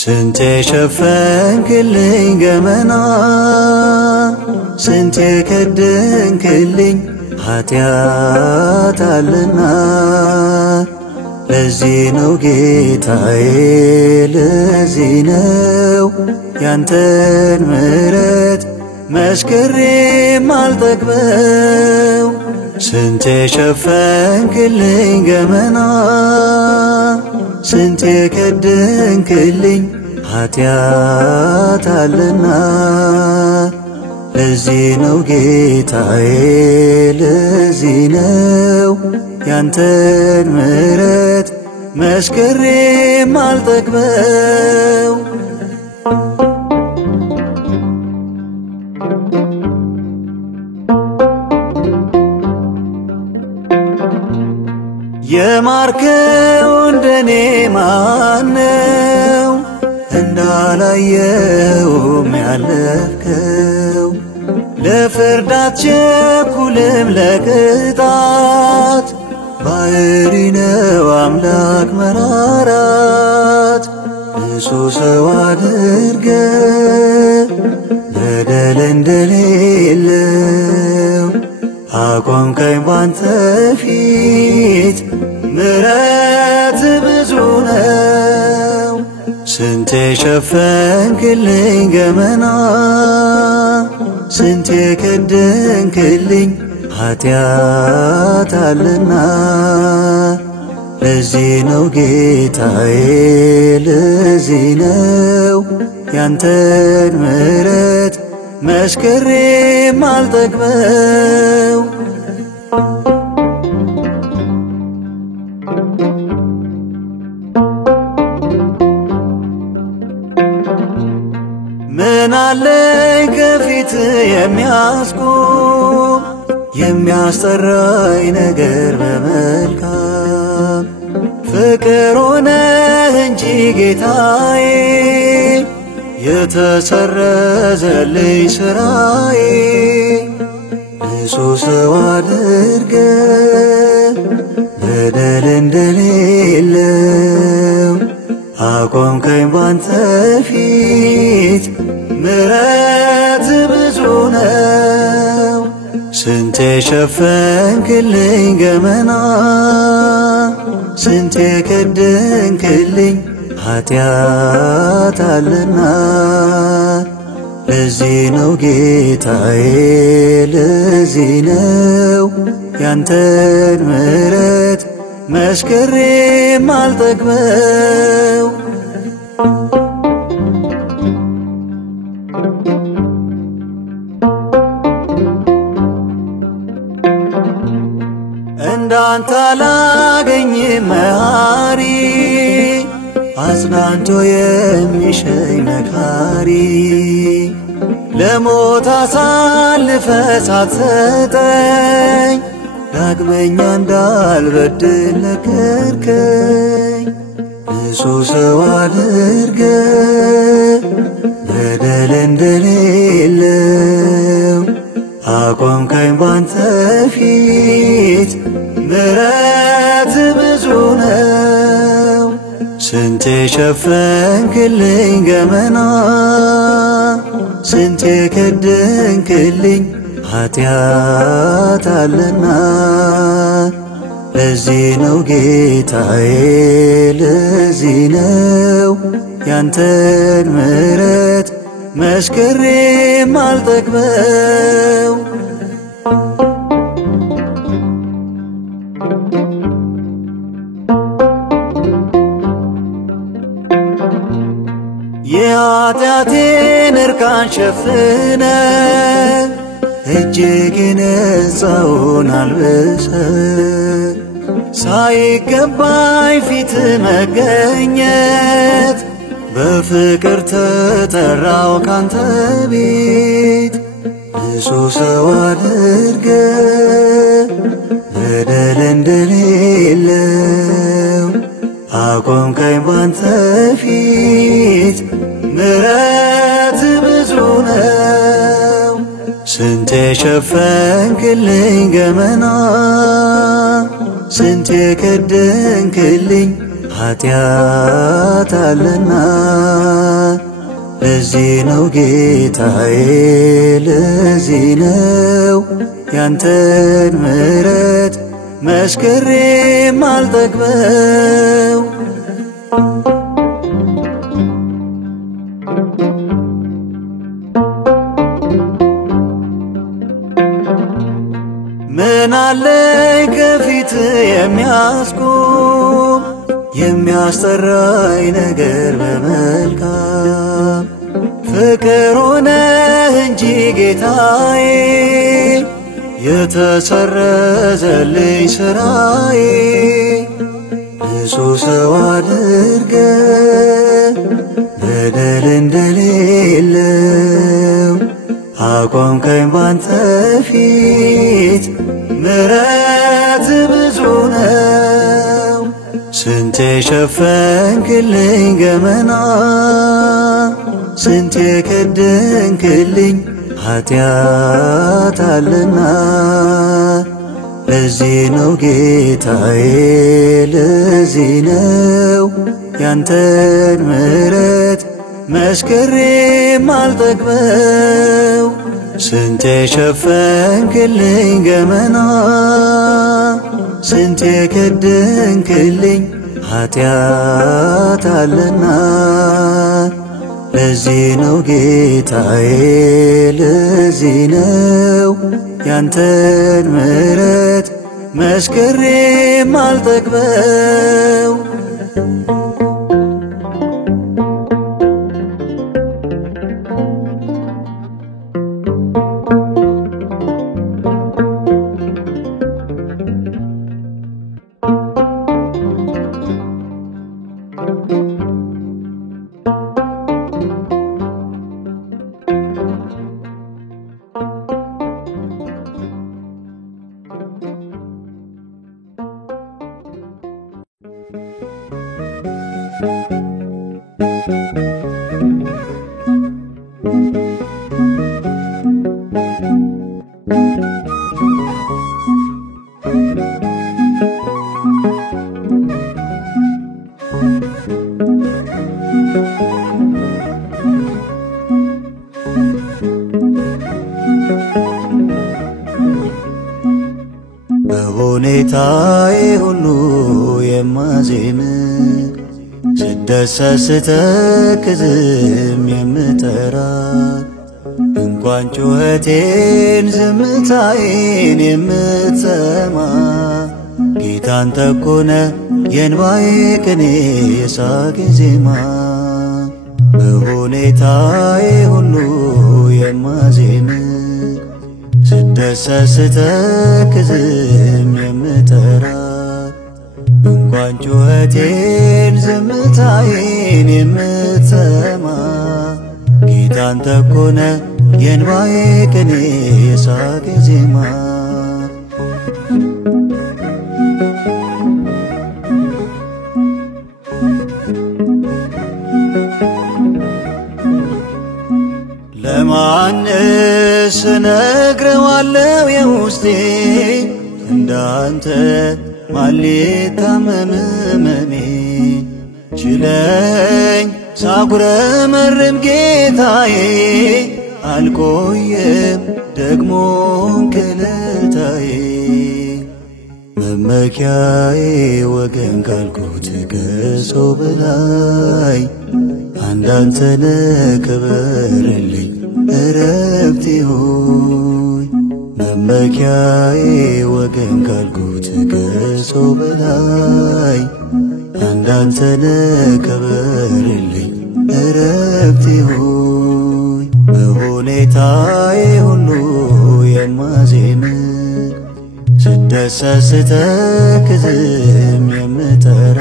ስንቴ ሸፈንክልኝ ገመና ስንቴ ከደንክልኝ ኃጢአት አለና ለዚህ ነው ጌታዬ ለዚህ ነው ያንተን ምሕረት መስክሬ ማልጠግበው ስንቴ ሸፈንክልኝ ገመና ስንቴ ከደንክልኝ ኃጢአት አለና ለዚህ ነው ጌታዬ ለዚህ ነው ያንተን ምሕረት መስክሬ ማልጠግበው የማርከው እንደኔ ማነው እንዳላየውም ያለፍከው ለፍርድ አትቸኩልም ለቅጣት ባሕሪ ነው አምላክ መራራት ንጹሕ ሰው አድርገህ በደል እንደሌለው አቆምከኝ ባንተ ፊት ምሕረት ብዙ ነው ስንቴ ሸፈንክልኝ ገመና ስንቴ ከደንክልኝ ኃጢአት አለና ለዚህ ነው ጌታዬ ለዚህ ነው ያንተን ምሕረት መስክሬ ማልጠግበው ምን አለኝ ከፊት የሚያስቆም የሚያስጠራኝ ነገር በመልካም ፍቅር ሆነህ እንጂ ጌታዬ የተሰረዘልኝ ሥራዬ ንጹሕ ሰው አድርገህ በደል እንደሌለው አቆምከኝ ባንተ ፊት ምሕረት ብዙ ነው ስንቴ ሸፈንክልኝ ገመና ስንቴ ከደንክልኝ ኃጢአት አለና ለዚህ ነው ጌታዬ ለዚህ ነው ያንተን ምሕረት መስክሬ ማልጠግበው እንዳንተ አላገኝም መሐሪ አጽናንቶ የሚሸኝ መካሪ ለሞት አሳልፈህ ሳትሰጠኝ ዳግመኛ እንዳልበድል ነገርከኝ ንጹሕ ሰው አድርገህ በደል እንደሌለው አቆምከኝ ባንተ ፊት ምሕረት ብዙ ነው ስንቴ ሸፈንክልኝ ገመና ስንቴ ከደንክልኝ ኃጢአት አለና ለዚህ ነው ጌታዬ ለዚህ ነው ያንተን ምሕረት መስክሬ ማልጠግበው የኃጢአቴን እርቃን ሸፍነህ እጅግ የነጻውን አልብሰህ ሳይገባኝ ፊት መገኘት በፍቅር ተጠራው ካንተ ቤት ንጹሕ ሰው አድርገ በደል እንደሌለው አቆምከኝ ባንተ ፊት ምሕረት ብዙ ነው። ስንቴ ሸፈንክልኝ ገመና ስንቴ ከደንክልኝ ኃጢአት አለና ለዚህ ነው ጌታዬ ለዚህ ነው ያንተን ምሕረት መስክሬ ማልጠግበው። ምን አለኝ ከፊት የሚያስቆም የሚያስጠራኝ ነገር በመልካም ፍቅር ሆነህ እንጂ ጌታዬ የተሰረዘልኝ ሥራዬ ንጹሕ ሰው አድርገ በደል እንደሌለው አቆምከኝ ባንተ ፊት ምሕረት ብዙ ነው። ስንቴ ሸፈንክልኝ ገመና ስንቴ ከደንክልኝ ኃጢአት አለና ለዚህ ነው ጌታዬ ለዚህ ነው ያንተን ምሕረት መስክሬ ማልጠግበው። ስንቴ ሸፈንክልኝ ገመና ስንቴ ከደንክልኝ ኃጢአት አለና ለዚህ ነው ጌታዬ ለዚህ ነው ያንተን ምሕረት መስክሬ ማልጠግበው። በሁኔታዬ ሁሉ የማዜም ስደሰት ስተክዝም የምጠራ እንኳን ጩኸቴን ዝምታዬን የምትሰማ ጌታን ጠቆነ የእንባዬ ቅኔ የሳቄ ዜማ። በሁኔታዬ ሁሉ የማዜም ስደሰት ስተክዝም የምጠራ እንኳን ጩኸቴን ዝምታዬን የምትሰማ ጌታን ጠቆነ የእንባዬ ቅኔ የሳቄ ዜማ። ለማንስ እነግረዋለሁ የውስጤን እንዳንተ ማን ሊታመም ሕመሜን ችለኝ ሳጉረመርም ጌታዬ አልቆየም ደግሞም ከለልታዬ መመኪያዬ ወገን ካልኩት ከሰው በላይ አንዳንተ ነህ ክበርልኝ እረፍቴ ሆይ። መመኪያዬ ወገን ካልኩት ከሰው በላይ አንዳንተ ነህ ክበርልኝ እረፍቴ ሆይ። በሁኔታዬ ሁሉ የማዜም ስደሰት ስተክዝም የምጠራ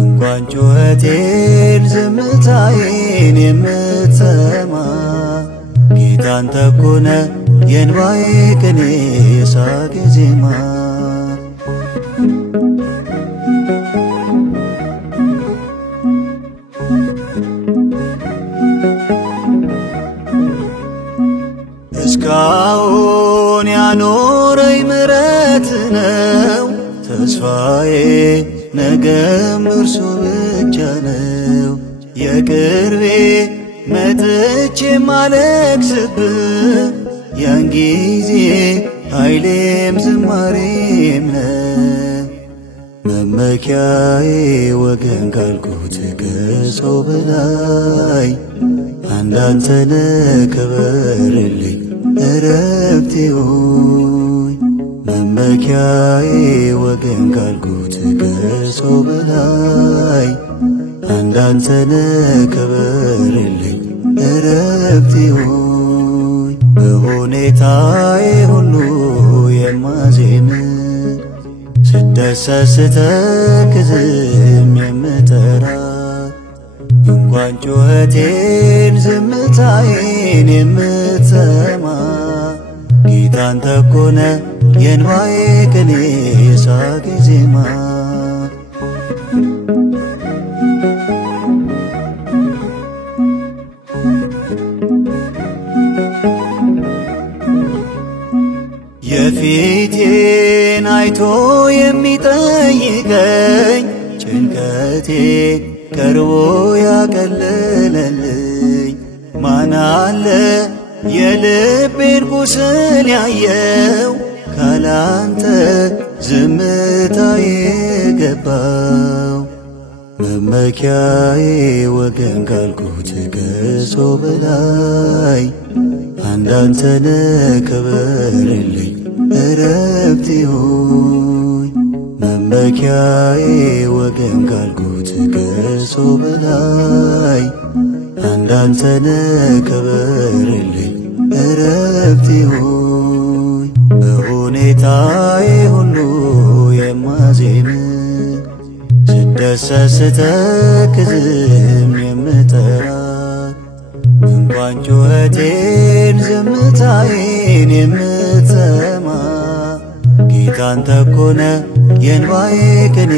እንኳን ጩኸቴን ዝምታዬን የምትሰማ ጌታ አንተ እኮ ነህ የእንባዬ ቅኔ የሳቄ ዜማ እስካሁን ያኖረኝ ምሕረት ነው ተስፋዬ ነገም እርሱ ብቻ ነው የቅርቤ መጥቼ ማለቅስብህ ያን ጊዜ ኃይሌም ዝማሬም ነህ መመኪያዬ ወገን ካልኩት ከሰው በላይ አንዳንተ ነህ ክበርልኝ እረፍቴ ሆይ መመኪያዬ ወገን ካልኩት ከሰው በላይ አንዳንተ ነህ ክበርልኝ እረፍቴ ሆይ በሁኔታዬ ሁሉ የማዜም ስደሰት ስተክዝም የምጠራ እንኳን ጩኸቴን ዝምታዬን የምትሰማ ጌታ አንተ እኮ ነህ የእንባዬ ቅኔ የሳቄ ዜማ የፊቴን አይቶ የሚጠይቀኝ ጭንቀቴ ቀርቦ ያቀለለልኝ ማን አለ የልቤን ቁስል ያየው ካላንተ ዝምታዬ ገባው መመኪያዬ ወገን ካልኩት ከሰው በላይ አንዳንተ ነህ ክበርልኝ እረፍቴ ሆይ መመኪያዬ ወገን ካልኩት ከሰው በላይ አንዳንተ ነህ ክበርልኝ እረፍቴ ሆይ በሁኔታዬ ሁሉ የማዜም ስደሰት ስተክዝም የምጠራ እንኳን ጩኸቴን ዝምታዬን የምትሰማ ጌታ አንተ እኮ ነህ የእንባዬ ቅኔ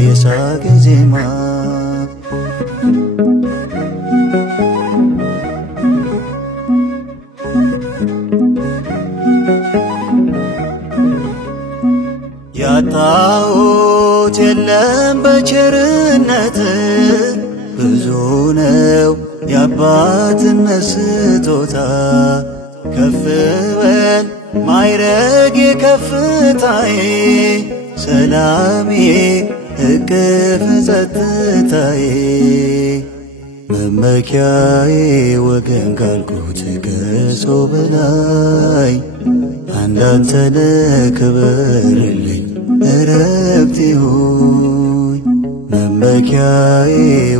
የሳቄ ዜማ ያጣሁት የለም በቸርነት ብዙ ነው የአባትነት ስጦታ ከፍ በል ማይረግ ከፍታዬ ሰላሜ እቅፍ ጸጥታዬ መመኪያዬ ወገን ካልኩት ከሰው በላይ አንዳንተ ነህ ክበርልኝ እረፍቴ ሆይ መመኪያዬ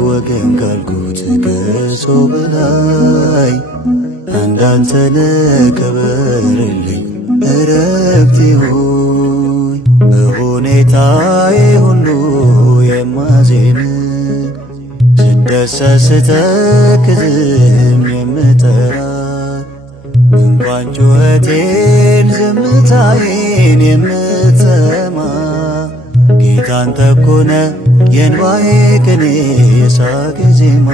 ወገን ካልኩት ከሰው በላይ አንዳንተ ነህ ክበርልኝ እረፍቴ ሆይ በሁኔታዬ ሁሉ የማዜም ስደሰት ስተክዝም የምጠራ እንኳን ጩኸቴን ዝምታዬን የምትሰማ ጌታ አንተ እኮ ነህ የእንባዬ ቅኔ የሳቄ ዜማ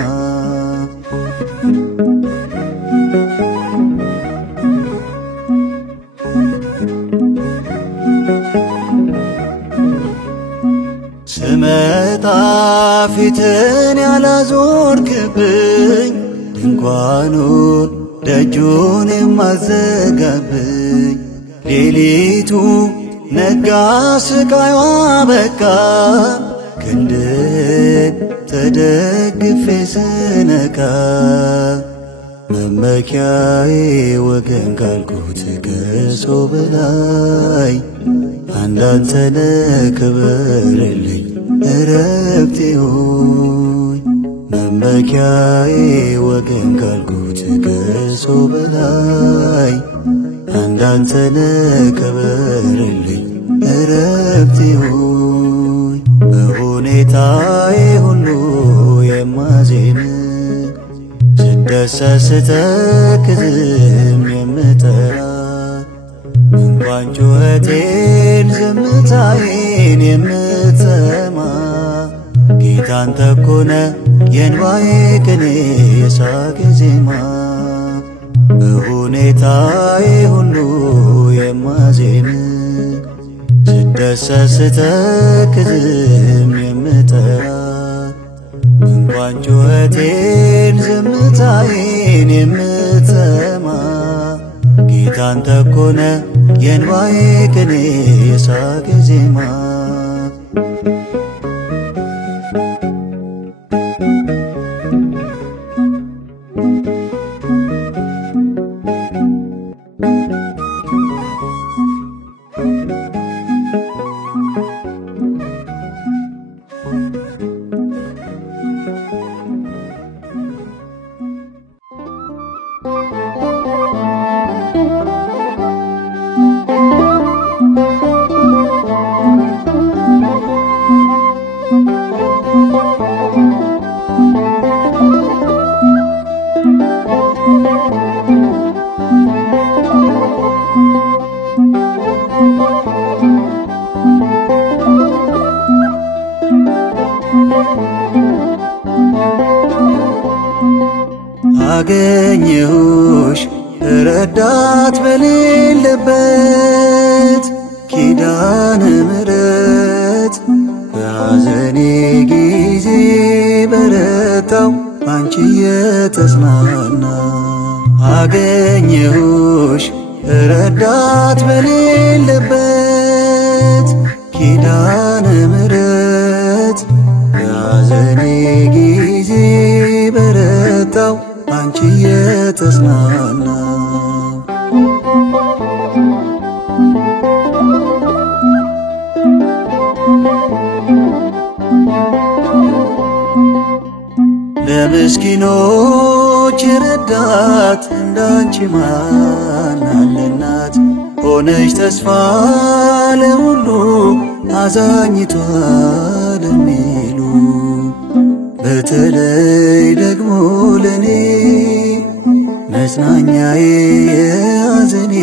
ስመጣ ፊትን ያላዞርክብኝ ድንኳኑን ደጁን የማዘጋብኝ ሌሊቱ ነጋ ስቃዩ አበቃ ክንድን ተደግፌ ስነቃ መመኪያዬ ወገን ካልኩት ከሰው በላይ አንዳንተ ነህ ክበርልኝ እረፍቴ ሆይ መመኪያዬ ወገን ካልኩት ከሰው በላይ አንዳንተነ ክበርልኝ እረፍቴ ሆይ በሁኔታዬ ሁሉ የማዜም ስደሰት ስተክዝም የምጠራ እንኳን ጩኸቴን ዝምታዬን የምትሰማ ጌታ አንተ እኮ ነህ የእንባዬ ቅኔ የሳቄ ዜማ በሁኔታዬ ሁሉ የማዜም ስደሰት ስተክዝም የምጠራ እንኳን ጩኸቴን ዝምታዬን የምትሰማ ጌታ አንተ እኮ ነህ የእንባዬ ቅኔ የሳቄ ዜማ አገኘሁሽ ረዳት በሌለበት ኪዳነ ምሕረት በሐዘኔ ጊዜ በረታው አንቺ የተጽናና አገኘሁሽ ረዳት በሌለበት ኪዳነ ምሕረት በሐዘኔ ጊዜ በረታው አንቺ የተጽናና ለምስኪኖች ረዳት እንዳንቺ ማን አለናት ሆነሽ ተስፋ ለሁሉ አዛኝቷ ለሚሉ በተለይ ደግሞ ለኔ መጽናኛዬ የሐዘኔ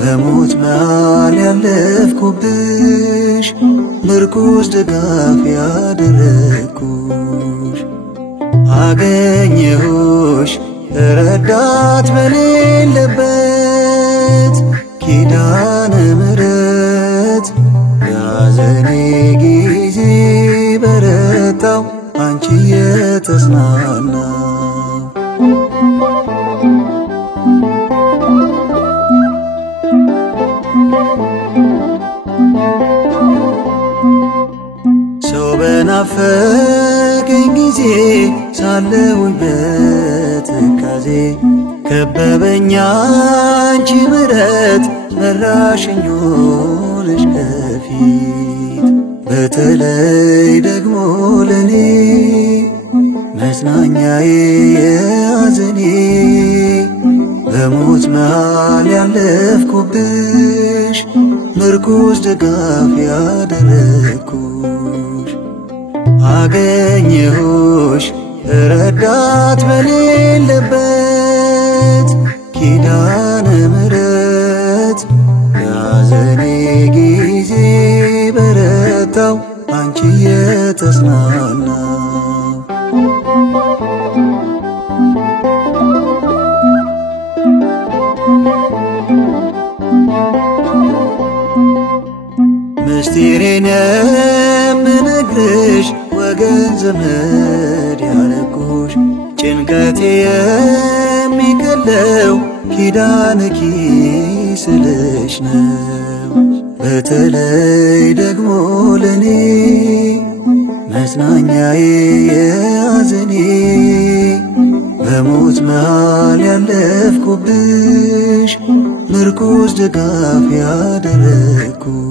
በሞት መሃል ያለፍኩብሽ ምርኩዝ ድጋፍ ያደረግኩሽ አገኘሁሽ ረዳት በሌለበት ኪዳነ ምሕረት በሐዘኔ ጊዜ በረታው አንቺ የተጽናና ሰው በናፈቀኝ ጊዜ ሳለሁኝ በትካዜ ከበበኝ አንቺ ምሕረት መራሽኝ ሆነሽ ከፊት በተለይ ደግሞ ለኔ መጽናኛዬ የሐዘኔ በሞት መሃል ያለፍኩብሽ ምርኩዝ ድጋፍ ያደረግኩሽ አገኘሁሽ ረዳት በሌለበት ኪዳነ ምሕረት በሐዘኔ ጊዜ በረታው አንቺ የተጽናና ምስጢሬን የምነግርሽ ወገን ዘመድ ያረኩሽ ጭንቀቴ የሚቀለው ኪዳንኪ ስልሽ ነው በተለይ ደግሞ ለኔ መጽናኛዬ የሐዘኔ በሞት መሃል ያለፍኩብሽ ምርኩዝ ድጋፍ ያደረግኩሽ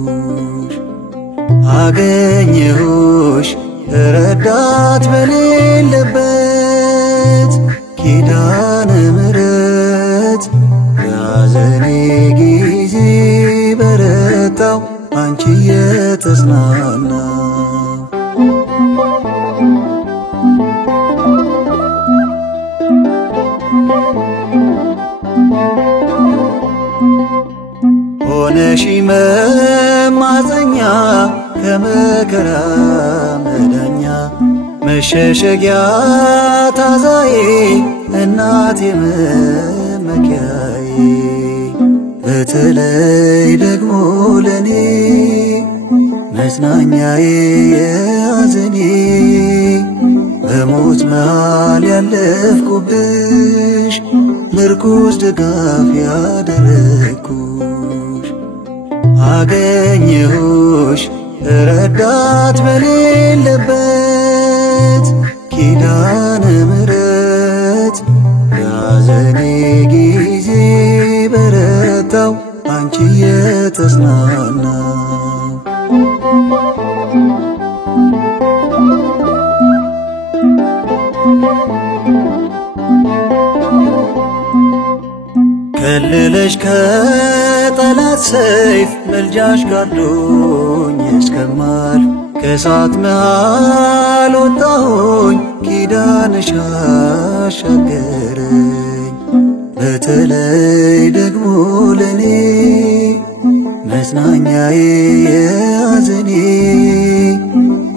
አገኘሁሽ ረዳት በሌለበት ኪዳነ ምሕረት የተጽናናው። ሆነሽ መማፀኛ ከመከራ መዳኛ መሸሸጊያ ታዛዬ እናቴ መመኪያዬ በተለይ ደግሞ ለኔ መጽናኛዬ የሐዘኔ በሞት መሃል ያለፍኩብሽ ምርኩዝ ድጋፍ ያደረግኩሽ አገኘሁሽ ረዳት በሌለበት ኪዳነ ምሕረት በሐዘኔ ጊዜ በረታው አንቺ የተጽናናው። ከልለሽ ከጠላት ሰይፍ መልጃሽ ጋርዶኝ እስከማልፍ ከእሳት መሃል ወጣሁኝ ኪዳንሽ አሻገረኝ። በተለይ ደግሞ ለኔ መጽናኛዬ የሐዘኔ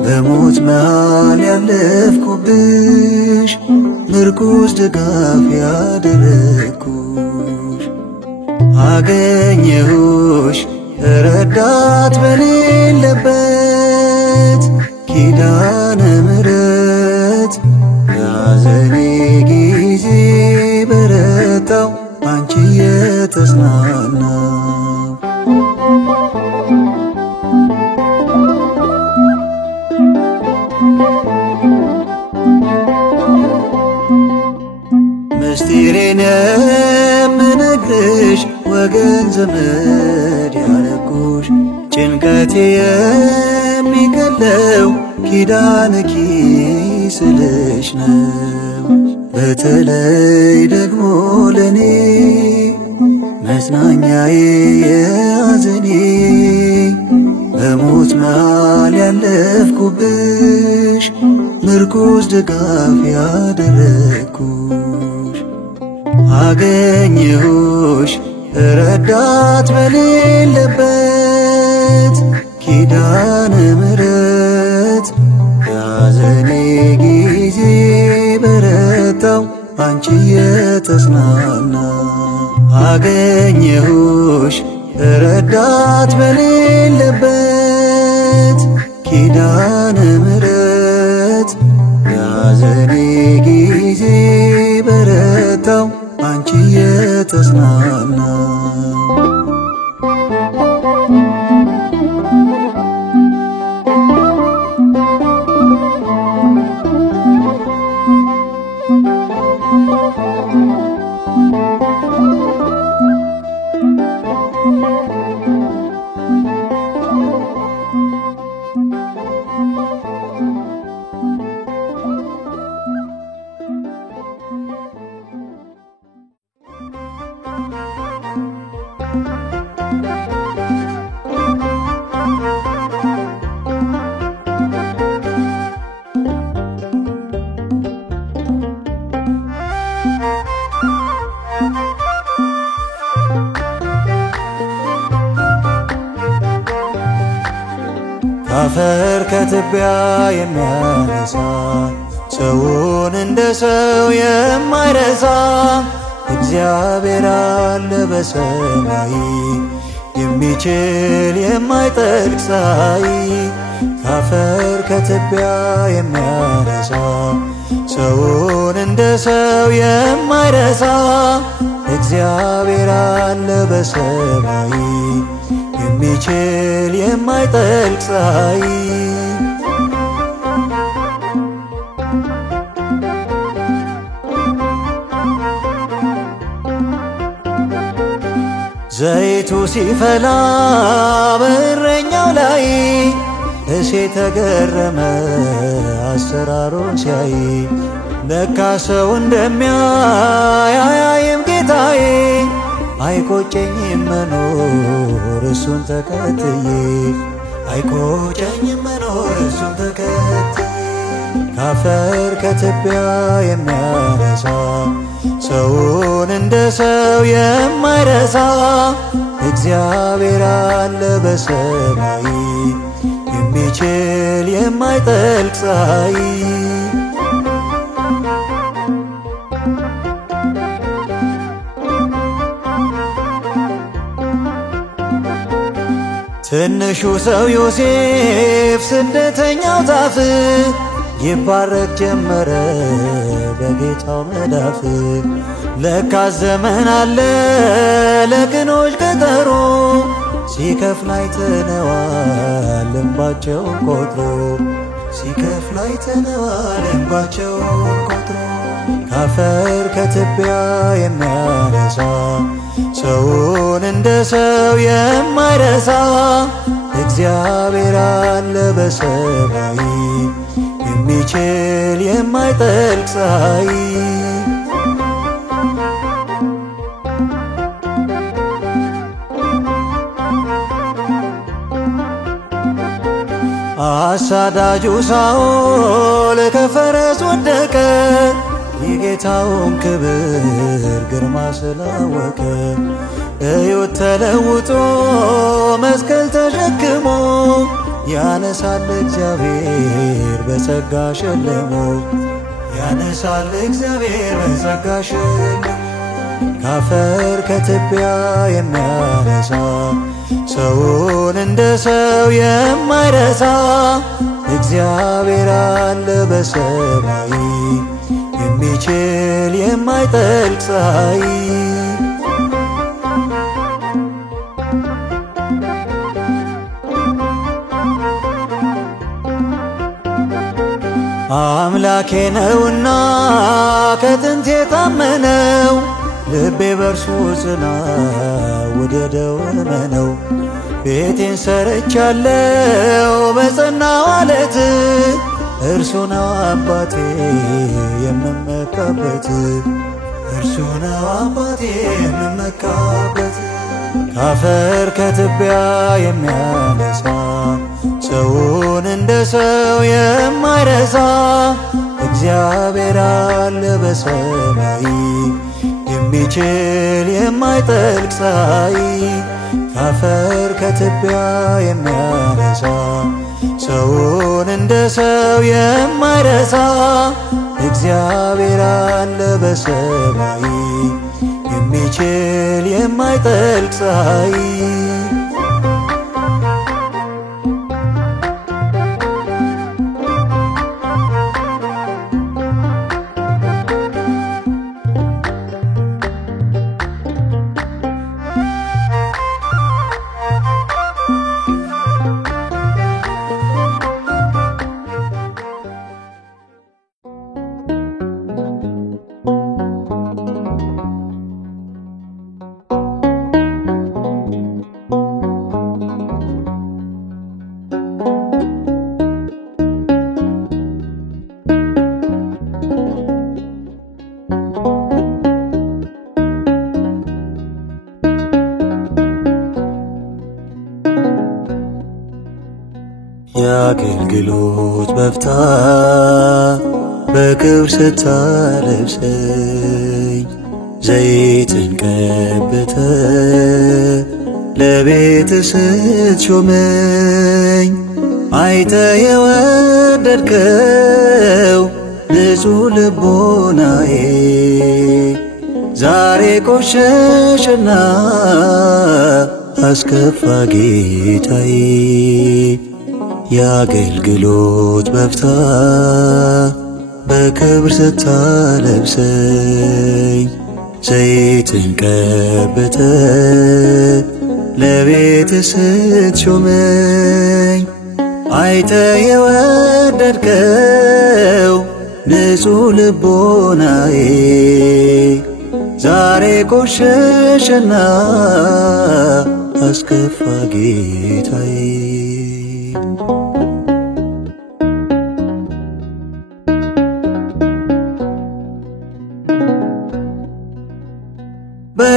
በሞት መሃል ያለፍኩብሽ ምርኩዝ ድጋፍ ያደረግኩሽ አገኘሁሽ ረዳት በሌለበት ኪዳነ ምሕረት በሐዘኔ ጊዜ በረታው አንቺ የተጽናናው። ምስጢሬን የምነግርሽ ወገን ዘመድ ያረኩሽ ጭንቀቴ የሚቀለው ኪዳንኪ ስልሽ ነው። በተለይ ደግሞ ለኔ መጽናኛዬ የሐዘኔ በሞት መሃል ያለፍኩብሽ ምርኩዝ ድጋፍ ያደረግኩሽ አገኘሁሽ ረዳት በሌለበት ኪዳነ ምሕረት በሐዘኔ ጊዜ በረታው አንቺ የተጽናናው። አገኘሁሽ ረዳት በሌለበት ኪዳነ ምሕረት በሐዘኔ ጊዜ በረታው አንቺ የተጽናናው። ከአፈር ከትቢያ የሚያነሳ ሰውን እንደ ሰው የማይረሳ እግዚአብሔር አለ በሰማይ የሚችል የማይጠልቅ ፀሐይ። ከአፈር ከትቢያ የሚያነሳ ሰውን እንደ ሰው የማይረሳ እግዚአብሔር አለ በሰማይ የሚችል የማይጠልቅ ፀሐይ። ዘይቱ ሲፈላ በእረኛው ላይ እሴይ ተገረመ አሰራሩን ሲያይ። ለካ ሰው እንደሚያይ አያይም ጌታዬ አይቆጨኝም መኖር እሱን ተከትዬ አይቆጨኝም መኖር እሱን ተከትዬ። ካፈር ከትቢያ የሚያነሳ ሰውን እንደ ሰው የማይረሳ እግዚአብሔር አለ በሰማይ የሚችል የማይጠልቅ ፀሐይ። ትንሹ ሰው ዮሴፍ ስደተኛው ዛፍ ይባረክ ጀመረ በጌታው መዳፍ። ለካስ ዘመን አለ ለቅኖች ቀጠሮ ሲከፍል አይተነዋል እንባቸውን ቆጥሮ ሲከፍል አይተነዋል እንባቸውን ቆጥሮ። ካፈር ከትቢያ የሚያነሳ ሰውን እንደ ሰው የማይረሳ እግዚአብሔር አለ በሰማይ የሚችል የማይጠልቅ ፀሐይ። አሳዳጁ ሳኦል ከፈረስ ወደቀ የጌታውን ክብር ግርማ ስላወቀ። እዩት ተለውጦ መስቀል ተሸክሞ ያነሳል እግዚአብሔር በጸጋ ሸልሞ ያነሳል እግዚአብሔር በጸጋ ሸልሞ። ካፈር ከትቢያ የሚያነሳ ሰውን እንደ ሰው የማይረሳ እግዚአብሔር አለ በሰማይ የሚችል የማይጠልቅ ፀሐይ። አምላኬ ነውና ከጥንት የታመነው ልቤ በርሱ ጽና ወደደው እመነው። ቤቴን ሰርቻለው በጸናው ዓለት እርሱ ነው አባቴ የምመካበት እርሱ ነው አባቴ የምመካበት። ካፈር ከትቢያ የሚያነሳ ሰውን እንደ ሰው የማይረሳ እግዚአብሔር አለ በሰማይ የሚችል የማይጠልቅ ፀሐይ። ካፈር ከትቢያ የሚያነሳ ሰውን እንደ ሰው የማይረሳ እግዚአብሔር አለ በሰማይ የሚችል የማይጠልቅ ፀሐይ። የአገልግሎት በፍታ በክብር ስታለብሰኝ ዘይትን ቀብተ ለቤት ስትሾመኝ አይተ የወደድከው ንጹሕ ልቦናዬ ዛሬ ቆሸሸና አስከፋ ጌታዬ። የአገልግሎት በፍታ በክብር ስታለብሰኝ ዘይትን ቀብተ ለቤት ስትሾመኝ አይተ የወደድከው ንጹሕ ልቦናዬ ዛሬ ቆሸሸና አስከፋ ጌታዬ።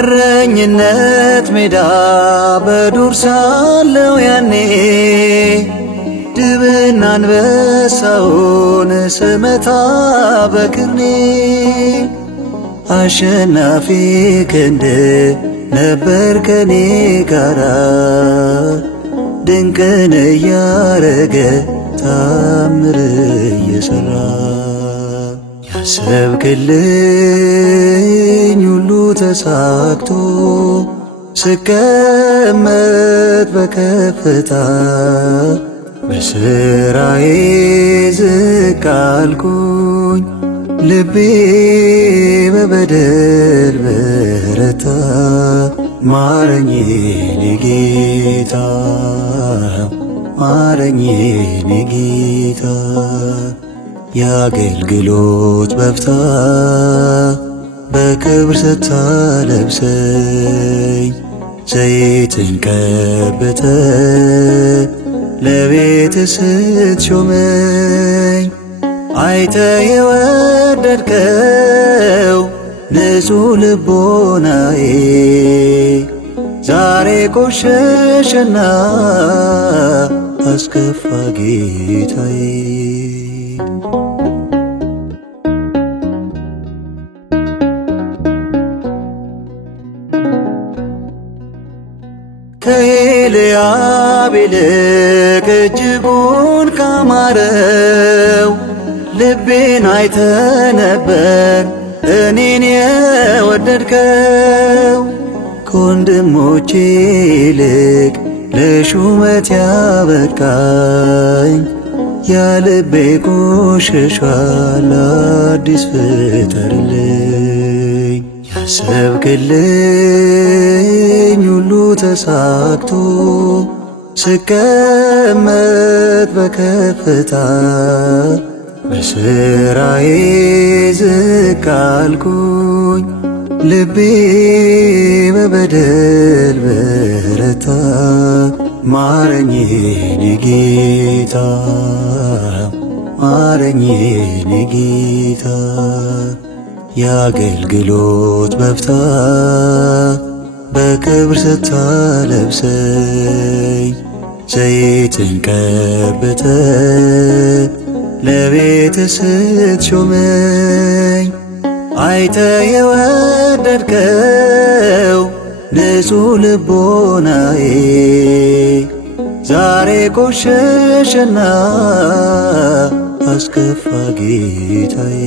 በረኝነት ሜዳ በዱር ሳለው ያኔ ድብና አንበሳውን ስመታ በክርኔ አሸናፊ ክንድ ነበር ከኔ ጋራ ድንቅን እያረገ ታምር እየሰራ ያሰብክልኝ ሁሉ ተሳክቶ ስቀመጥ በከፍታ በስራዬ ዝቅ አልኩኝ ልቤ በበደል በረታ ማረኝ የኔ ጌታ ማረኝ የኔ ጌታ የአገልግሎት በፍታ በክብር ስታለብሰኝ ዘይትን ቀብተ ለቤት ስትሾመኝ አይተ የወደድከው ንጹሕ ልቦናዬ ዛሬ ቆሸሸና አስከፋ ጌታዬ ከኤልያብ ይልቅ እጅጉን ካማረው ልቤን አይተ ነበር እኔን የወደድከው ከወንድሞቼ ይልቅ ለሹመት ያበቃኝ ያልቤ ቆሽሿል አዲስ ፍጠርልኝ ያሰብክልኝ ሁሉ ተሳክቶ ስቀመጥ በከፍታ በስራዬ ዝቅ አልኩኝ ልቤ በበደል በረታ ማረኝ የኔ ጌታ ማረኝ የኔ ጌታ የአገልግሎት በፍታ በክብር ስታለብሰኝ ዘይትን ቀብተ ለቤት ስትሾመኝ አይተ የወደድከው ንጹሕ ልቦናዬ ዛሬ ቆሸሸና አስከፋ ጌታዬ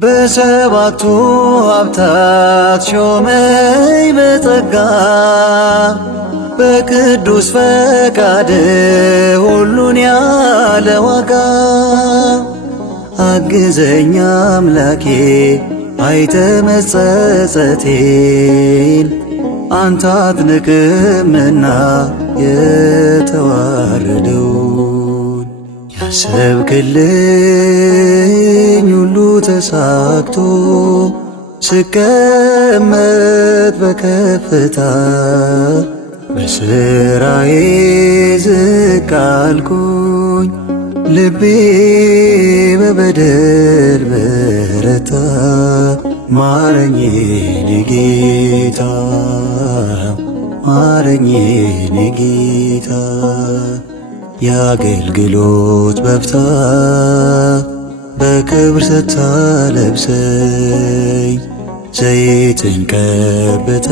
በሰባቱ ሀብታት ሾመኝ በጸጋ በቅዱስ ፈቃድ ሁሉን ያለ ዋጋ አግዘኝ አምላኬ አይተ መጸጸቴን አንተ አትንቅምና የተዋረደውን ያሰብክልኝ ሁሉ ተሳክቶ ስቀመጥ በከፍታ በስራዬ ዝቅ አልኩኝ ልቤ በበደል በረታ ማረኝ የኔ ጌታ ማረኝ የኔ ጌታ የአገልግሎት በፍታ በክብር ስታለብሰኝ ዘይትን ቀብተ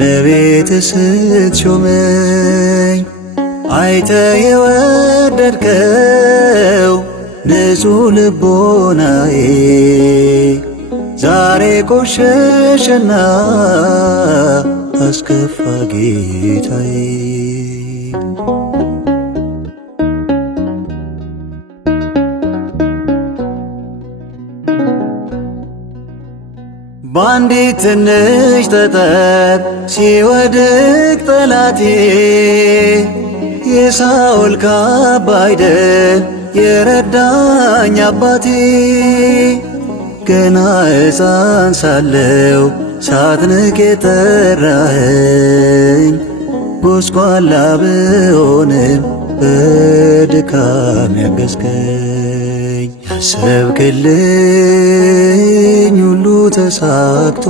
ለቤት ስትሾመኝ አይተ የወደድከው ንጹሕ ልቦናዬ ዛሬ ቆሸሸና አስከፋ ጌታዬ በአንዲት ትንሽ ጠጠር ሲወድቅ ጠላቴ የሳኦል ካባ አይደል የረዳኝ አባቴ ገና ሕፃን ሳለው ሳትንቅ የጠራኸኝ ጎስቋላ ብሆንም በድካም ያገዝከኝ። ያሰብክልኝ ሁሉ ተሳክቶ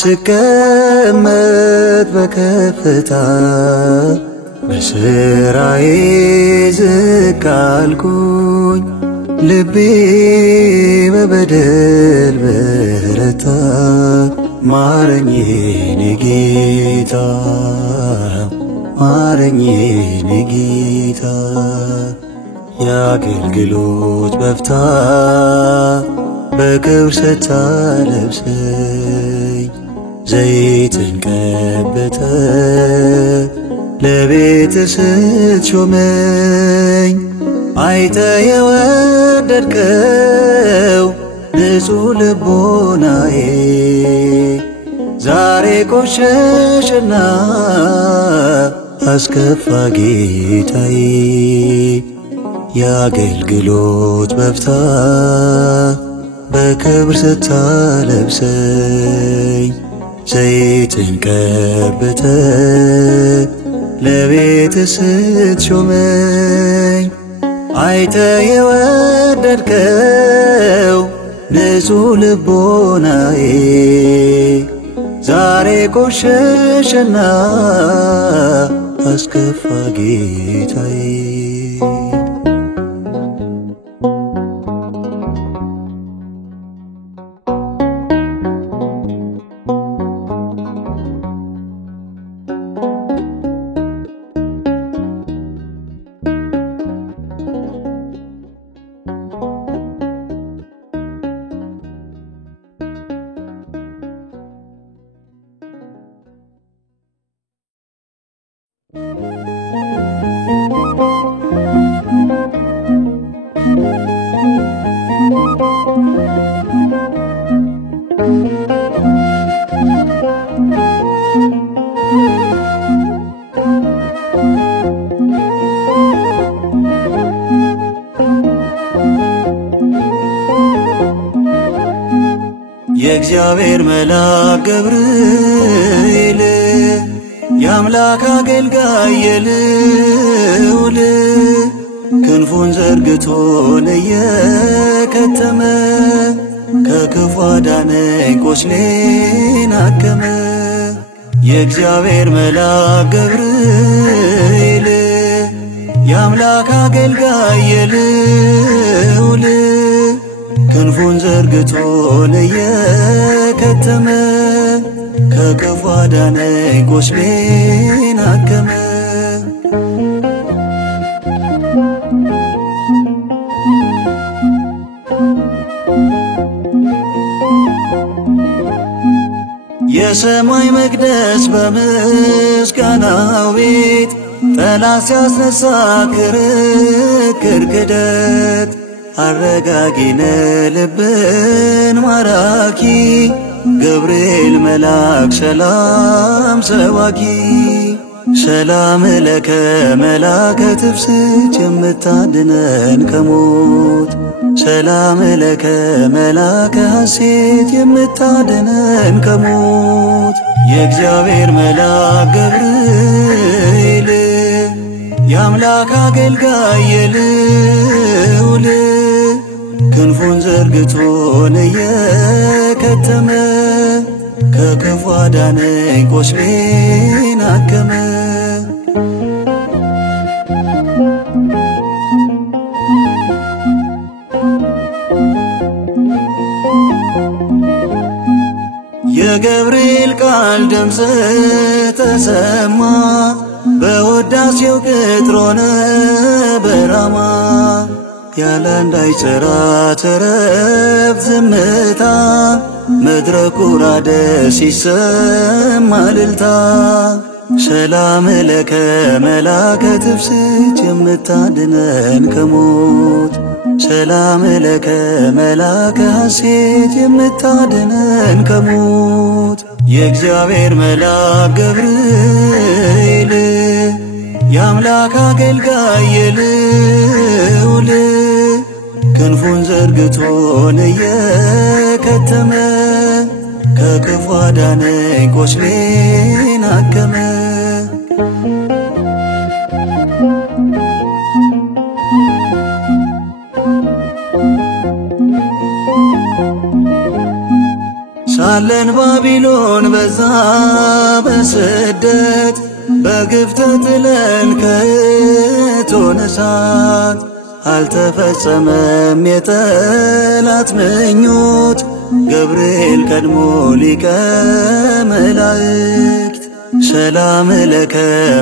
ስቀመጥ በከፍታ በስራዬ ዝቅ አልኩኝ። ልቤ በበደል በረታ። ማረኝ የኔ ጌታ፣ ማረኝ የኔ ጌታ። የአገልግሎት በፍታ በክብር ስታለብሰኝ ዘይትን ቀብተህ ለቤት ስትሾመኝ አይተ የወደድከው ንጹሕ ልቦናዬ ዛሬ ቆሸሸና አስከፋ ጌታዬ። የአገልግሎት በፍታ በክብር ስታለብሰኝ ዘይትን ቀብተህ ለቤት ስትሾመኝ አይተ የወደድከው ንጹሕ ልቦናዬ ዛሬ ቆሸሸና አስከፋ ጌታዬ። የእግዚአብሔር መልአክ ገብርኤል የአምላክ አገልጋይ የልዑል ክንፉን ዘርግቶ እየከተመ ከክፉ አዳነኝ ቁስሌን አከመ። የእግዚአብሔር መልአክ ገብርኤል የአምላክ አገልጋይ የልዑል ክንፉን ዘርግቶ እየከተመ ከክፉ አዳነኝ ቁስሌን አከመ። የሰማይ መቅደስ በምስጋናው ቤት ጠላት ሲያስነሳ ክርክር ክደት አረጋጊነ ልብን ማራኪ ገብርኤል መልአክ ሰላም ሰባኪ። ሰላም ለከ መላከ ትፍስሕት የምታድነን ከሞት ሰላም ለከ መላከ ሐሴት የምታድነን ከሞት። የእግዚአብሔር መልአክ ገብርኤል የአምላክ አገልጋይ የልዑል ክንፉን ዘርግቶ እየከተመ ከክፉ አዳነኝ ቁስሌን አከመ። የገብርኤል ቃል ድምፅ ተሰማ በውዳሴው ቅጥር ሆነ በራማ ያለ አንዳች ጽራት ዕረፍት ዝምታ መድረኩ ራደ ሲሰማ እልልታ። ሰላም ለከ መላከ ትፍስሕት የምታድነን ከሞት ሰላም ለከ መላከ ሐሴት የምታድነን ከሞት። የእግዚአብሔር መልአክ ገብርኤል የአምላክ አገልጋይ የልዑል ክንፉን ዘርግቶ እየከተመ ከክፉ አዳነኝ ቁስሌን አከመ። ሳለን ባቢሎን በዛ በስደት በግፍ ተጥለን ከእቶነ እሳት አልተፈጸመም የጠላት ምኞት ገብርኤል ቀድሞ ሊቀ መላእክት ሰላም ለከ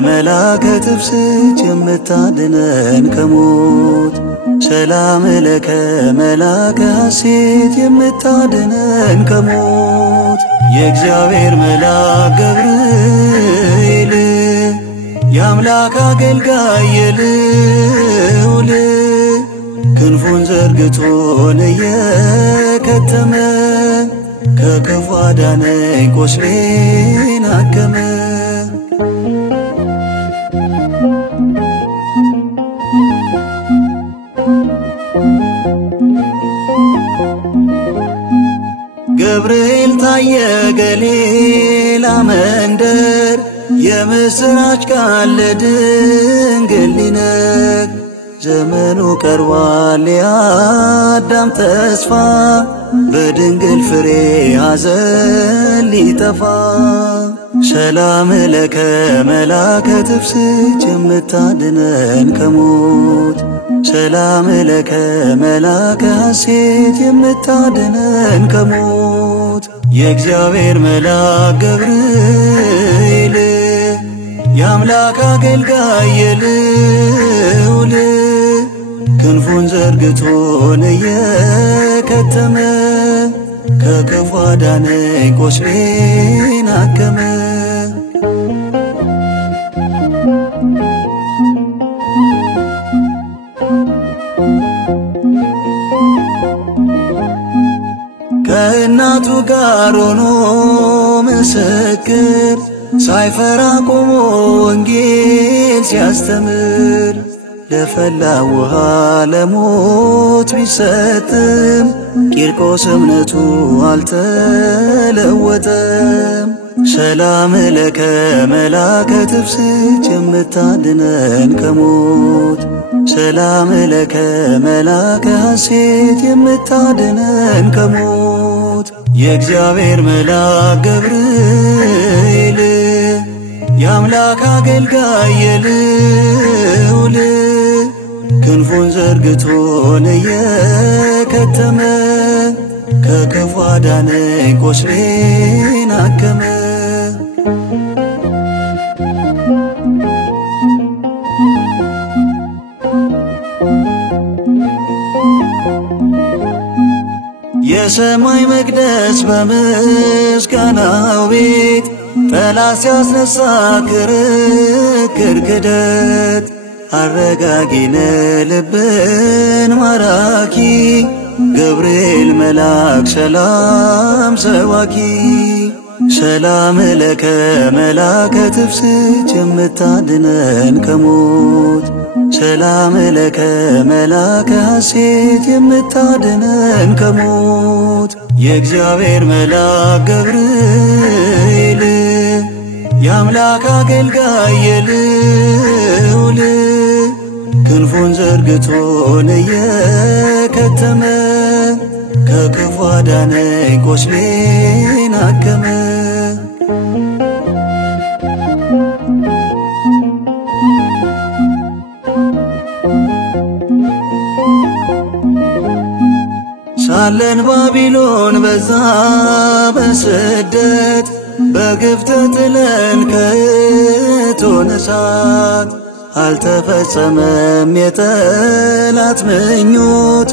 መላከ ትፍስሕት የምታድነን ከሞት ሰላም ለከ መላከ ሐሴት የምታድነን ከሞት የእግዚአብሔር መልአክ ገብርኤል የአምላክ አገልጋይ የልዑል ክንፉን ዘርግቶን እየከተመ ከክፉ አዳነኝ ቁስሌን አከመ። ገብርኤል ታየ ገሊላ መንደር የምስራች ቃል ለድንግል ሊነግር ዘመኑ ቀርቧል የአዳም ተስፋ በድንግል ፍሬ ሐዘን ሊጠፋ ሰላም ለከ መላከ ትፍስሕት የምታድነን ከሞት ሰላም ለከ መላከ ሐሴት የምታድነን ከሞት የእግዚአብሔር መልአክ ገብርኤል የአምላክ አገልጋይ የልዑል ክንፉን ዘርግቶን እየከተመ ከክፉ አዳነኝ ቁስሌን አከመ። ከእናቱ ጋር ሆኖ ምስክር ሳይፈራ ቆሞ ወንጌል ሲያስተምር ለፈላ ውሃ ለሞት ቢሰጥም ቂርቆስ እምነቱ አልተለወጠም። ሰላም ለከ መላከ ትፍስሕት የምታድነን ከሞት ሰላም ለከ መላከ ሐሴት የምታድነን ከሞት የእግዚአብሔር መልአክ ገብርኤል የአምላክ አገልጋይ የልዑል ክንፉን ዘርግቶን እየከተመ ከክፉ አዳነኝ ቁስሌን አከመ። የሰማይ መቅደስ በምስጋናው ቤት ጠላት ሲያስነሳ ክርክር ክደት አረጋጊነ ልብን ማራኪ ገብርኤል መልአክ ሰላም ሰባኪ ሰላም ለከ መላከ ትፍስሕት የምታድነን ከሞት ሰላም ለከ መላከ ሐሴት የምታድነን ከሞት የእግዚአብሔር መልአክ ገብርኤል የአምላክ አገልጋይ የልዑል ክንፉን ዘርግቶን እየከተመ ከክፉ አዳነኝ ቁስሌን አከመ። ሳለን ባቢሎን በዛ በስደት በግፍ ተጥለን ከእቶነ እሳት አልተፈጸመም የጠላት ምኞት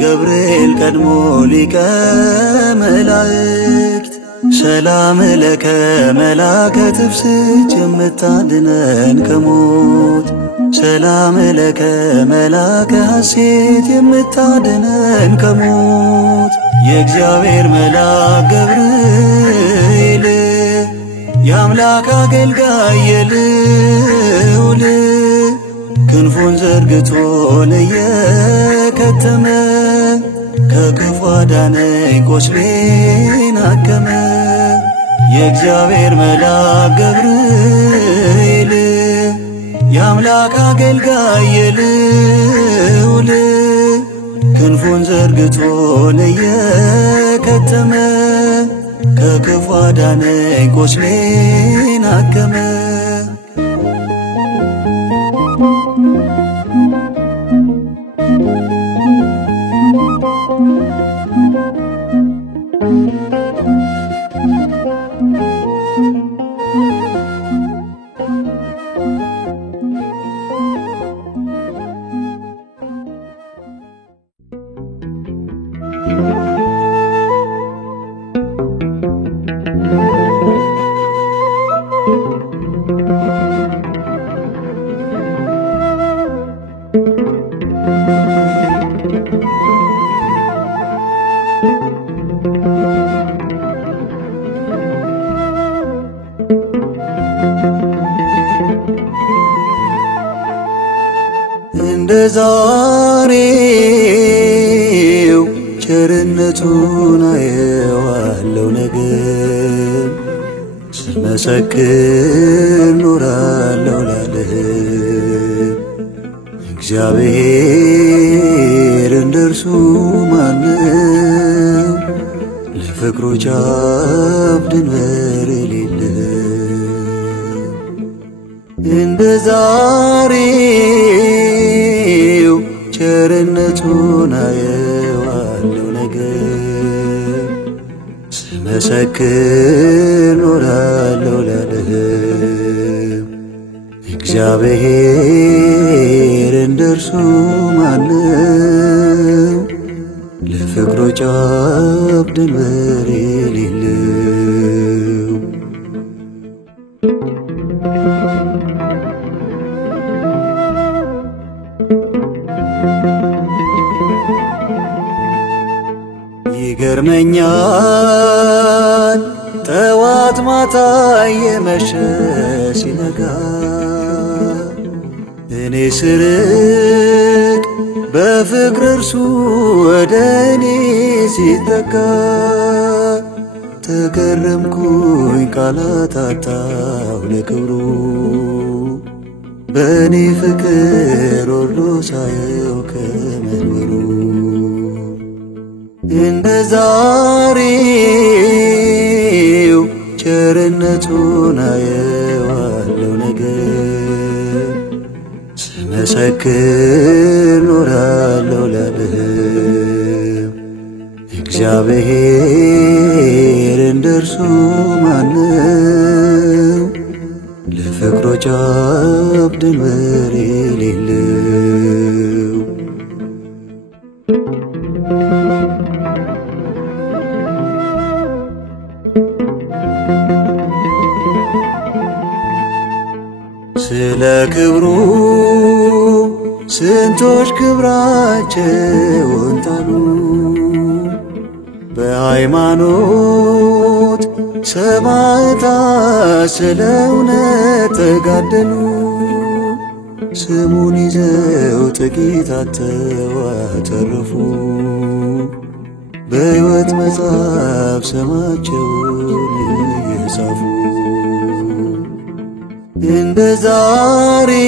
ገብርኤል ቀድሞ ሊቀ መላእክት ሰላም ለከ መላከ ትፍስሕት የምታድነን ከሞት ሰላም ለከ መላከ ሐሴት የምታድነን ከሞት የእግዚአብሔር መልአክ ገብርኤል የአምላክ አገልጋይ የልዑል ክንፉን ዘርግቶን እየከተመ ከክፉ አዳነኝ ቁስሌን አከመ። የእግዚአብሔር መልአክ ገብርኤል የአምላክ አገልጋይ የልዑል ክንፉን ዘርግቶን እየከተመ ከክፉ አዳነኝ ቁስሌን አከመ። እንደ ዛሬው ቸርነቱን አየዋለሁ ነገም ስመሰክር ኖራለሁ ላለህም እግዚአብሔር እንደርሱ ማነው? ለፍቅሩ ጫፍ ድንበር የሌለው እንደ ዛሬው ቸርነቱን አየዋለሁ ነገም ስመሰክር ኖራለሁ ላለህም እግዚአብሔር እንደርሱ ማነው? ለፍቅሩ ጫፍ ድንበር የሌለው ይገርመኛል ጠዋት ማታ እየመሸ ሲነጋ እኔ ስርቅ በፍቅር እርሱ ወደ እኔ ሲጠጋ ተገረምኩኝ ቃላት አጣሁ ለክብሩ በእኔ ፍቅር ወርዶ ሳየው ከመንበሩ እንደ ዛሬው ቸርነቱን አየዋለሁ ነገም ስመሰክር ኖራለሁ ላለህም እግዚአብሔር እንደርሱ ማነው? ለፍቅሩ ጫፍ ድንበር የሌለው ስለ ክብሩ ስንቶች ክብራቸውን ጣሉ በሃይማኖት ሰማዕታት ስለ እውነት ተጋደሉ ስሙን ይዘው ጥቂት አጥተው አተረፉ በሕይወት መጽሐፍ ስማቸውን የጻፉ እንደ ዛሬው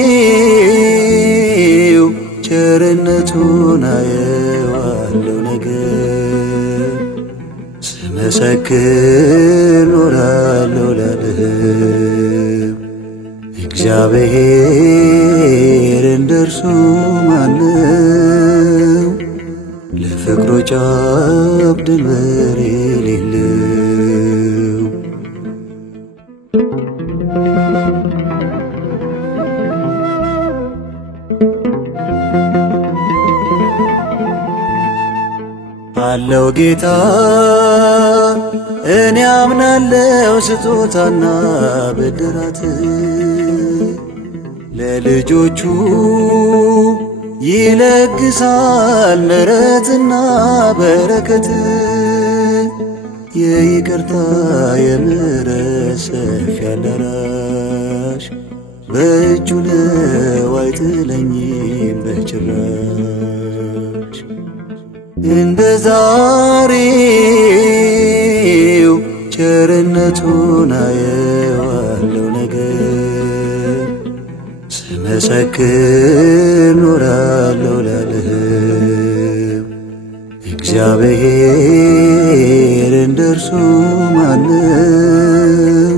ቸርነቱን አየዋለሁ ነገም ስመሰክር ኖራለሁ ላለህም እግዚአብሔር እንደርሱ ማነው? ለፍቅሩ ጫፍ ድንበር የሌለው አለው ጌታ እኔ አምናለው ስጦታና ብድራት ለልጆቹ ይለግሳል ምሕረትና በረከት የይቅርታ የምሕረት ሰፊ አዳራሽ በእጁ ነው አይጥለኝም በጭራሽ እንደ ዛሬው ቸርነቱን አየዋለሁ ነገም ስመሰክር ኖራለሁ ላለህም እግዚአብሔር እንደርሱ ማነው?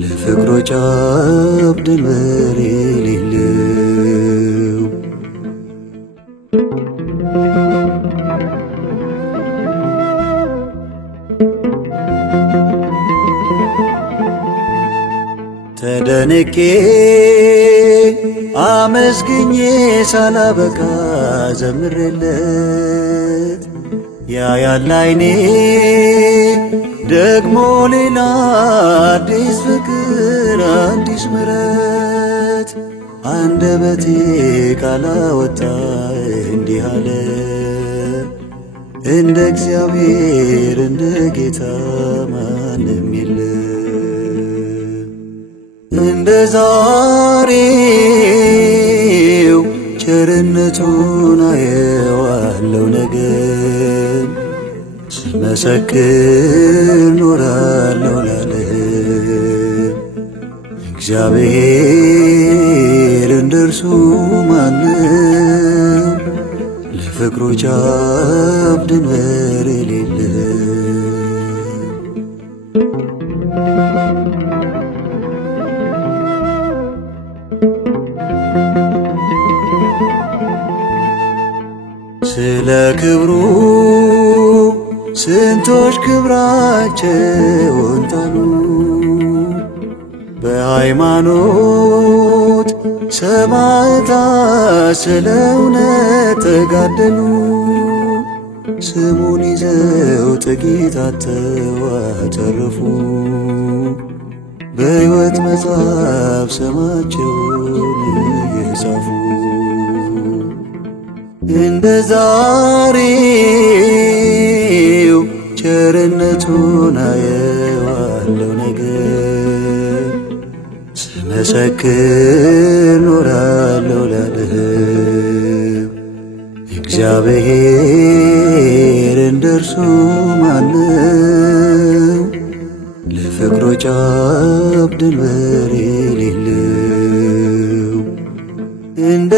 ለፍቅሩ ጫፍ ድንበር የሌለው። ተደንቄ አመስግኜ ሳላበቃ ዘምሬለት ያያል ዓይኔ ደግሞ ሌላ አዲስ ፍቅር አዲስ ምሕረት። አንደበቴ ቃል አወጣ እንዲህ አለ፣ እንደ እግዚአብሔር እንደ ጌታ ማንም የለም። እንደ ዛሬው ቸርነቱን አየዋለው ነገን ስመሰክር ኖራለው ላለም። እግዚአብሔር እንደርሱ ማነው? ለፍቅሩ ጫፍ ድንበር የሌለው። ስለ ክብሩ ስንቶች ክብራቸውን ጣሉ፣ በሃይማኖት ሰማዕታት ስለ እውነት ተጋደሉ። ስሙን ይዘው ጥቂት አጥተው አተረፉ፣ በሕይወት መጽሐፍ ስማቸውን የጻፉ። እንደ ዛሬው ቸርነቱን አየዋለው ነገን ስመሰክር ኖራለው ላለም። እግዚአብሔር እንደርሱ ማነው? ለፍቅሩ ጫፍ ድንበር የሌለው። እንደ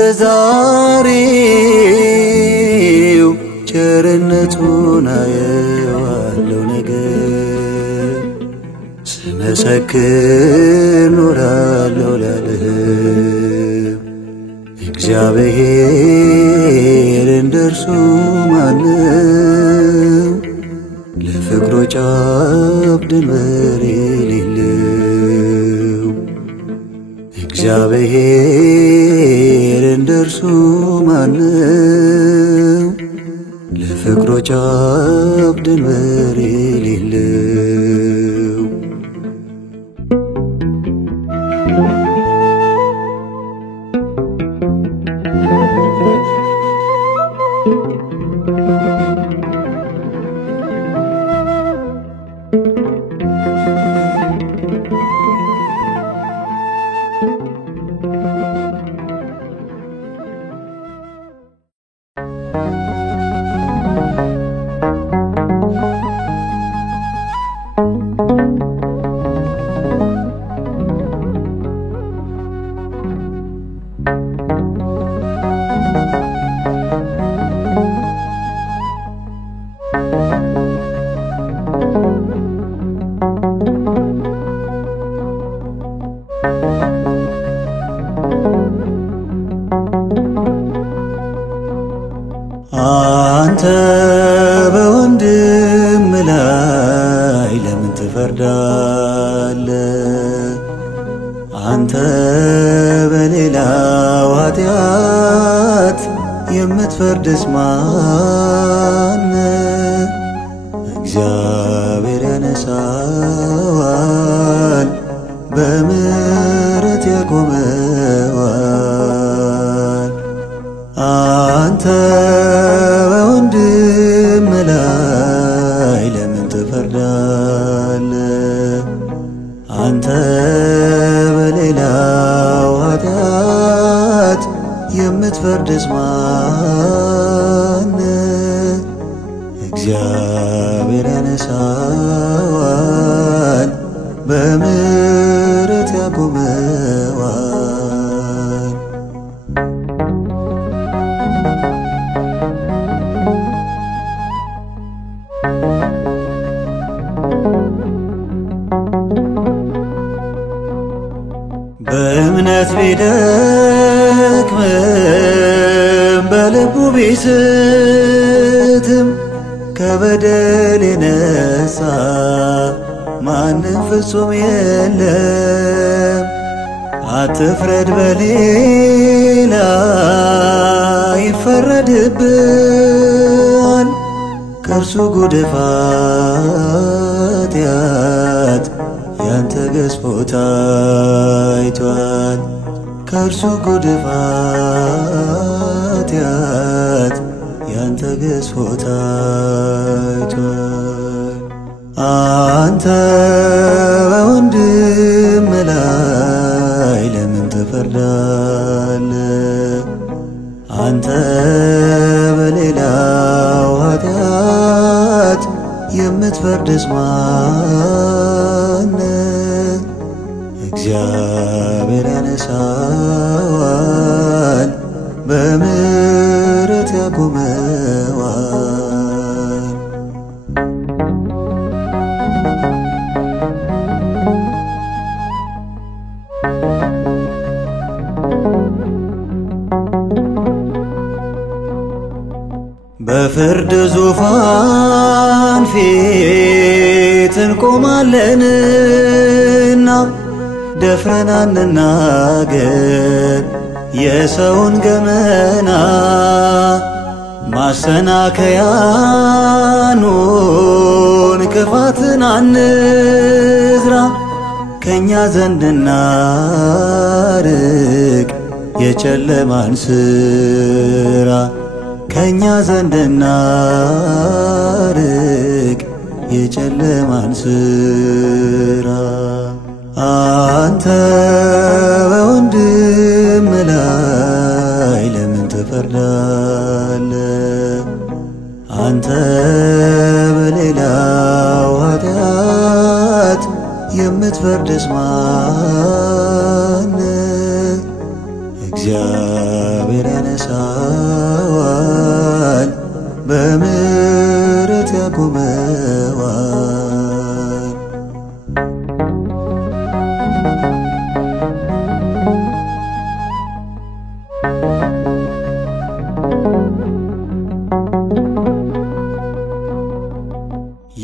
ዛሬው ቸርነቱን አየዋለው ነገን ስመሰክር ኖራለው ላለም። እግዚአብሔር እንደርሱ ማነው? ለፍቅሩ ጫፍ ድንበር የሌለው። እግዚአብሔር እንደርሱ ማነው? ለፍቅሩ ጫፍ ድንበር የሌለው። አንተ በወንድም ላይ ለምን ትፈርዳለህ? አንተ በሌላው ኃጢአት የምትፈርድስ ማነህ? እግዚአብሔር ያነሳዋል፣ በምሕረት ያቆመዋል። አንተ በወንድም ላይ ለምን ትፈርዳለህ? አንተ በሌላው ኃጢአት የምትፈርድስ ማነህ? እግዚአብሔር ያነሳዋል፣ በምሕረት ያቆመዋል። በእምነት ቢደክምም በልቡ ቢስትም ከበደል የነጻ ማንም ፍጹም የለም። አትፍረድ በሌላ ይፈረድብሃል። ከእርሱ ጉድፍ ኃጢአት ያንተ ገዝፎ ታይቷል። ከእርሱ ጉድፍ ኃጢአት ያንተ ገዝፎ ታይቷል። አንተ በወንድም ላይ ለምን ትፈርዳለህ? አንተ በሌላው ኃጢአት የምትፈርድስ ማነህ? እግዚአብሔር ያነሳዋል፣ በምሕረት ያቆመዋል። በፍርድ ዙፋን ፊት እንቆማለንና ደፍረን አንናገር የሰውን ገመና። ማሰናከያኑን ክፋትን አንዝራ፣ ከእኛ ዘንድ እናርቅ የጨለማን ሥራ። ከእኛ ዘንድ እናርቅ የጨለማን ሥራ። አንተ በወንድም ላይ ለምን ትፈርዳለህ? አንተ በሌላው ኃጢአት የምትፈርድስ ማነህ? እግዚአብሔር ያነሳዋል፣ በምሕረት ያቆመዋል።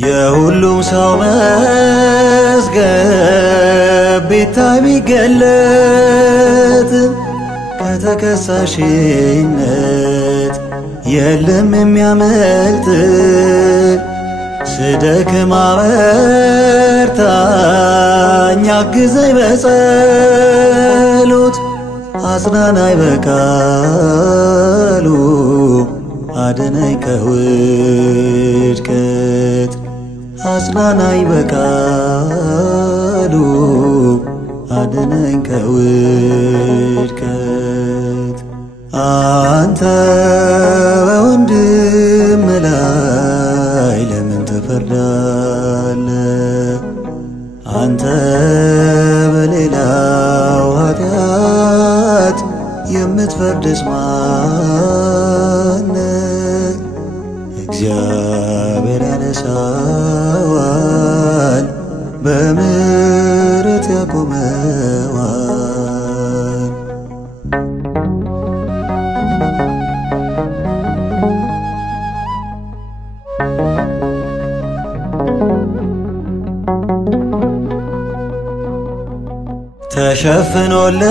የሁሉም ሰው መዝገብ ቢታይ ቢገለጥ ከተከሳሽነት የለም የሚያመልጥ። ስደክም አበርታኝ አግዘኝ በጸሎት፣ አጽናናኝ በቃሉ አድነኝ ከውድቀት። አጽናናኝ በቃሉ አድነኝ ከውድቀት። አንተ በወንድም ላይ ለምን ትፈርዳለህ? አንተ በሌላው ኃጢአት የምትፈርድስ ማነህ? እግዚአብሔር ያነሳዋል፣ በምሕረት ያቆመዋል።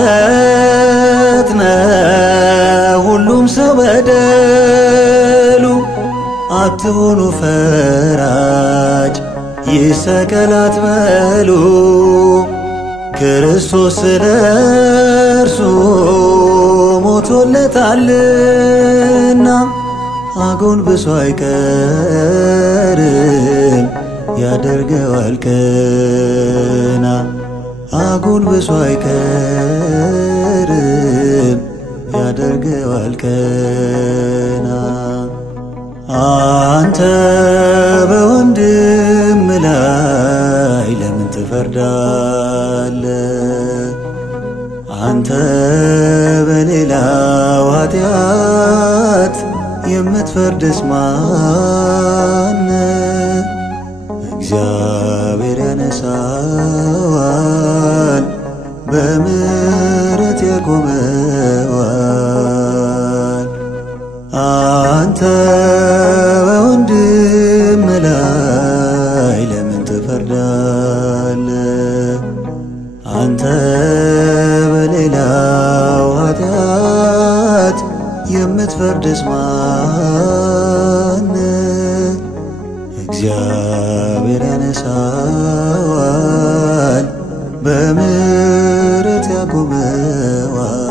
ተሸፍኖለት ነው ሁሉም ሰው በደሉ። አትሁኑ ፈራጅ ይሰቀል አትበሉ። ክርስቶስ ስለ እርሱ ሞቶለታልና አጎንብሶ አይቀርም ያደርገዋል ቀና። አጎንብሶ አይቀርም ያደርገዋል ቀና። አንተ በወንድም ላይ ለምን ትፈርዳለህ? አንተ በሌላው ኃጢአት የምትፈርድስ ማነህ? እግዚአብሔር ያነሳዋል በምሕረቱ አንተ በሌላው ኃጢአት የምትፈርድስ ማን? እግዚአብሔር ያነሳዋል፣ በምሕረት ያቆመዋል።